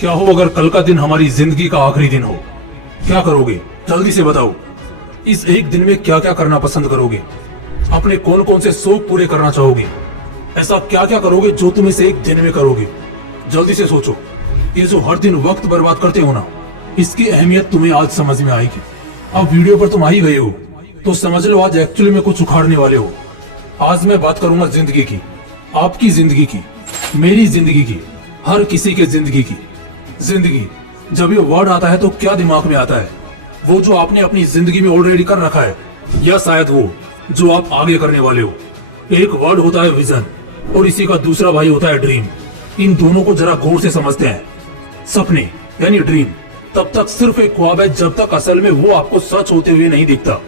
क्या हो अगर कल का दिन हमारी जिंदगी का आखिरी दिन हो? क्या करोगे? जल्दी से बताओ। इस एक दिन में क्या क्या करना पसंद करोगे? अपने कौन कौन से शौक पूरे करना चाहोगे? ऐसा क्या क्या करोगे जो तुम इस एक दिन में करोगे? जल्दी से सोचो। ये जो हर दिन वक्त बर्बाद करते हो ना, इसकी अहमियत तुम्हें आज समझ में आएगी। अब वीडियो पर तुम आ ही गए हो तो समझ लो आज एक्चुअली में कुछ उखाड़ने वाले हो। आज मैं बात करूंगा जिंदगी की, आपकी जिंदगी की, मेरी जिंदगी की, हर किसी के जिंदगी की। जिंदगी, जब ये वर्ड आता है तो क्या दिमाग में आता है? वो जो आपने अपनी जिंदगी में ऑलरेडी कर रखा है, या शायद वो जो आप आगे करने वाले हो। एक वर्ड होता है विजन और इसी का दूसरा भाई होता है ड्रीम। इन दोनों को जरा गौर से समझते हैं। सपने यानी ड्रीम तब तक सिर्फ एक ख्वाब है जब तक असल में वो आपको सच होते हुए नहीं दिखता।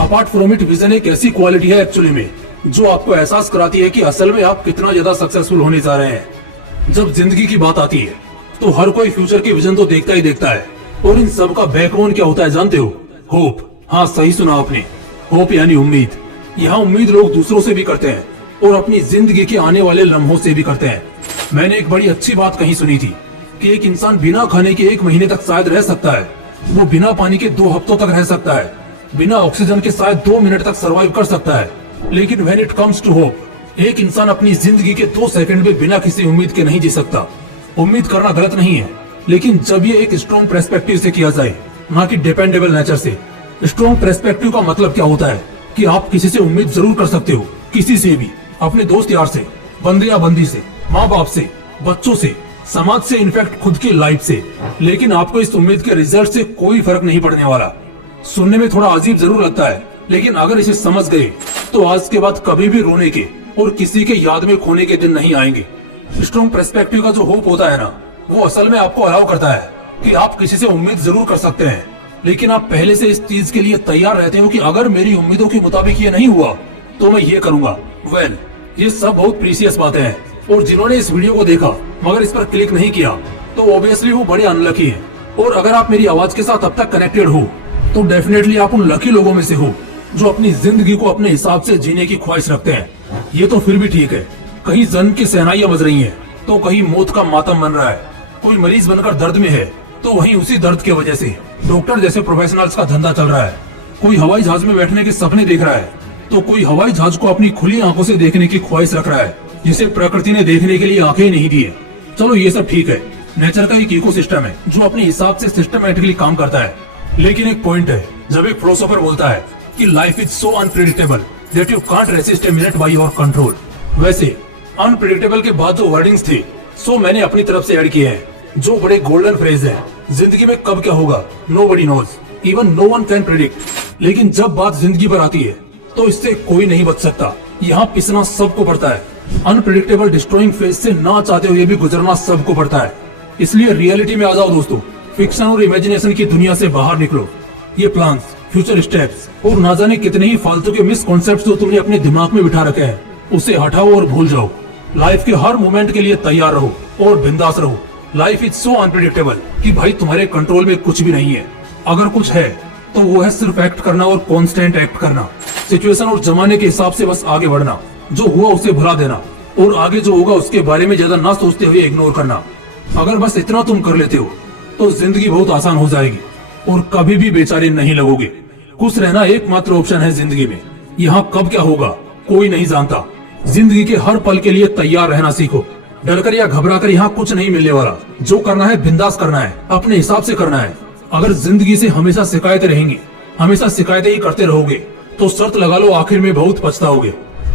अपार्ट फ्रॉम इट, विजन एक ऐसी क्वालिटी है एक्चुअली में जो आपको एहसास कराती है कि असल में आप कितना ज्यादा सक्सेसफुल होने जा रहे हैं। जब जिंदगी की बात आती है तो हर कोई फ्यूचर के विजन तो देखता ही देखता है, और इन सब का बैकबोन क्या होता है जानते हो? होप। हाँ, सही सुना आपने। होप यानी उम्मीद। यहाँ उम्मीद लोग दूसरों से भी करते हैं और अपनी जिंदगी के आने वाले लम्हों से भी करते हैं। मैंने एक बड़ी अच्छी बात कहीं सुनी थी कि एक इंसान बिना खाने के 1 महीने तक शायद रह सकता है, वो बिना पानी के 2 हफ्तों तक रह सकता है, बिना ऑक्सीजन के शायद 2 मिनट तक सरवाइव कर सकता है। लेकिन when it comes to hope, एक इंसान अपनी जिंदगी के 2 सेकंड में बिना किसी उम्मीद के नहीं जी सकता। उम्मीद करना गलत नहीं है, लेकिन जब ये एक स्ट्रॉन्ग पर्सपेक्टिव से किया जाए, ना कि डिपेंडेबल नेचर से। स्ट्रॉन्ग पर्सपेक्टिव का मतलब क्या होता है कि आप किसी से उम्मीद जरूर कर सकते हो, किसी से भी, अपने दोस्त यार से, बंदे या बंदी से, माँ बाप से, बच्चों से, समाज से, इनफैक्ट खुद की लाइफ से। लेकिन आपको इस उम्मीद के रिजल्ट से कोई फर्क नहीं पड़ने वाला। सुनने में थोड़ा अजीब जरूर लगता है, लेकिन अगर इसे समझ गए तो आज के बाद कभी भी रोने के और किसी के याद में खोने के दिन नहीं आएंगे। स्ट्रॉन्ग पर्सपेक्टिव का जो होप होता है ना, वो असल में आपको अलाउ करता है कि आप किसी से उम्मीद जरूर कर सकते हैं, लेकिन आप पहले से इस चीज के लिए तैयार रहते हो कि अगर मेरी उम्मीदों के मुताबिक ये नहीं हुआ तो मैं ये करूंगा। वेल, ये सब बहुत प्रीसियस बातें हैं, और जिन्होंने इस वीडियो को देखा मगर इस पर क्लिक नहीं किया तो ऑब्वियसली वो बड़े अनलकी हैं। और अगर आप मेरी आवाज के साथ अब तक कनेक्टेड हो तो डेफिनेटली आप उन लकी लोगों में से हो जो अपनी जिंदगी को अपने हिसाब से जीने की ख्वाहिश रखते हैं। ये तो फिर भी ठीक है, कहीं जन्म की सहनाइयां बज रही हैं तो कहीं मौत का मातम बन रहा है। कोई मरीज बनकर दर्द में है तो वहीं उसी दर्द की वजह से डॉक्टर जैसे प्रोफेशनल्स का धंधा चल रहा है। कोई हवाई जहाज में बैठने के सपने देख रहा है तो कोई हवाई जहाज को अपनी खुली आंखों से देखने की ख्वाहिश रख रहा है, जिसे प्रकृति ने देखने के लिए आंखें नहीं दी है। चलो ये सब ठीक है, नेचर का एक इकोसिस्टम है जो अपने हिसाब से सिस्टमैटिकली काम करता है। लेकिन एक पॉइंट है, जब एक फिलोसोफर बोलता है कि life is so unpredictable that you can't resist a minute by your control. वैसे अनप्रेडिक्टेबल के बाद जो वर्डिंग्स थे सो मैंने अपनी तरफ से ऐड किए हैं, जो बड़े गोल्डन फ्रेज है। जिंदगी में कब क्या होगा nobody knows, even no one can predict. लेकिन जब बात जिंदगी पर आती है तो इससे कोई नहीं बच सकता। यहाँ पिसना सबको पड़ता है। अनप्रेडिक्टेबल डिस्ट्रॉइंग फेज से ना चाहते हुए भी गुजरना सबको पड़ता है। इसलिए रियलिटी में आ जाओ दोस्तों, फिक्शन और इमेजिनेशन की दुनिया से बाहर निकलो। ये प्लान्स, फ्यूचर स्टेप्स और ना जाने कितने ही फालतू के मिसकॉन्सेप्ट्स जो तुमने अपने दिमाग में बिठा रखे हैं, उसे हटाओ और भूल जाओ। लाइफ के हर मोमेंट के लिए तैयार रहो और बिंदास रहो। लाइफ इज सो अनप्रेडिक्टेबल कि भाई तुम्हारे कंट्रोल में कुछ भी नहीं है। अगर कुछ है तो वो है सिर्फ एक्ट करना और कांस्टेंट एक्ट करना। सिचुएशन और जमाने के हिसाब से बस आगे बढ़ना, जो हुआ उसे भुला देना और आगे जो होगा उसके बारे में ज्यादा ना सोचते हुए इग्नोर करना। अगर बस इतना तुम कर लेते हो तो जिंदगी बहुत आसान हो जाएगी और कभी भी बेचारे नहीं लगोगे। खुश रहना एकमात्र ऑप्शन है जिंदगी में। यहाँ कब क्या होगा कोई नहीं जानता। जिंदगी के हर पल के लिए तैयार रहना सीखो। डरकर या घबराकर यहाँ कुछ नहीं मिलने वाला। जो करना है बिंदास करना है, अपने हिसाब से करना है। अगर जिंदगी से हमेशा शिकायतें रहेंगी, हमेशा शिकायतें ही करते रहोगे तो शर्त लगा लो आखिर में बहुत पछताओगे।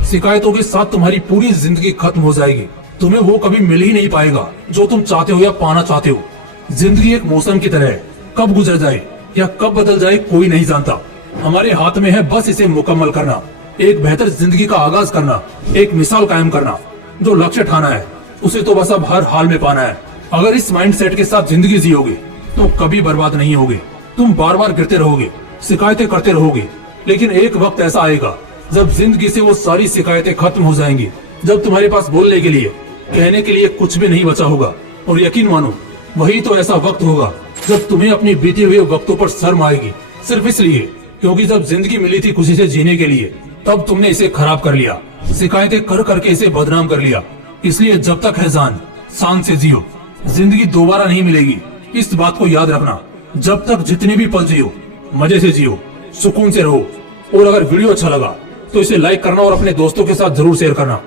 शिकायतों के साथ तुम्हारी पूरी जिंदगी खत्म हो जाएगी। तुम्हें वो कभी मिल ही नहीं पाएगा जो तुम चाहते हो या पाना चाहते हो। जिंदगी एक मौसम की तरह है, कब गुजर जाए या कब बदल जाए कोई नहीं जानता। हमारे हाथ में है बस इसे मुकम्मल करना, एक बेहतर जिंदगी का आगाज करना, एक मिसाल कायम करना। जो लक्ष्य ठाना है उसे तो बस अब हर हाल में पाना है। अगर इस माइंडसेट के साथ जिंदगी जियोगे तो कभी बर्बाद नहीं होगे। तुम बार बार गिरते रहोगे, शिकायतें करते रहोगे, लेकिन एक वक्त ऐसा आएगा जब जिंदगी से वो सारी शिकायतें खत्म हो जाएंगी, जब तुम्हारे पास बोलने के लिए, कहने के लिए कुछ भी नहीं बचा होगा। और यकीन मानो वही तो ऐसा वक्त होगा जब तुम्हें अपनी बीते हुए वक्तों पर शर्म आएगी, सिर्फ इसलिए क्योंकि जब जिंदगी मिली थी खुशी से जीने के लिए तब तुमने इसे खराब कर लिया, शिकायतें कर करके इसे बदनाम कर लिया। इसलिए जब तक है जान शान से जियो, जिंदगी दोबारा नहीं मिलेगी, इस बात को याद रखना। जब तक जितने भी पल जियो, मजे से जियो, सुकून से रहो। और अगर वीडियो अच्छा लगा तो इसे लाइक करना और अपने दोस्तों के साथ जरूर शेयर करना।